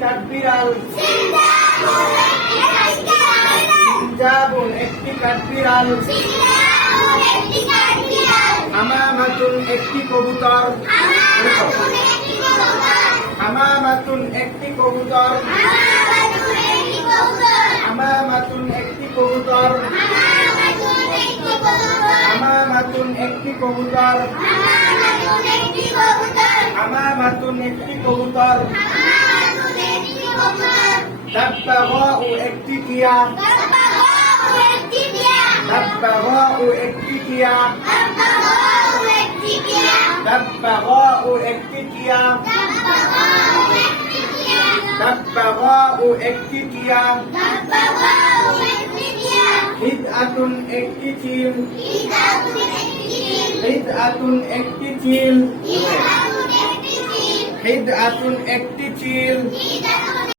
কাঠবিড়াল সিনজাবুন একটি কাঠবিড়াল হামামাতুন একটি কবুতর হামামাতুন একটি কবুতর হামামাতুন একটি কবুতর হামামাতুন একটি কবুতর হামামাতুন একটি কবুতর দাব্বাগাউ একটি টিয়া দাব্বাগাউ একটি টিয়া দাব্বাগাউ একটি টিয়া দাব্বাগাউ একটি টিয়া হিদআতুন একটি চিল হিদআতুন একটি চিল হিদআতুন একটি চিল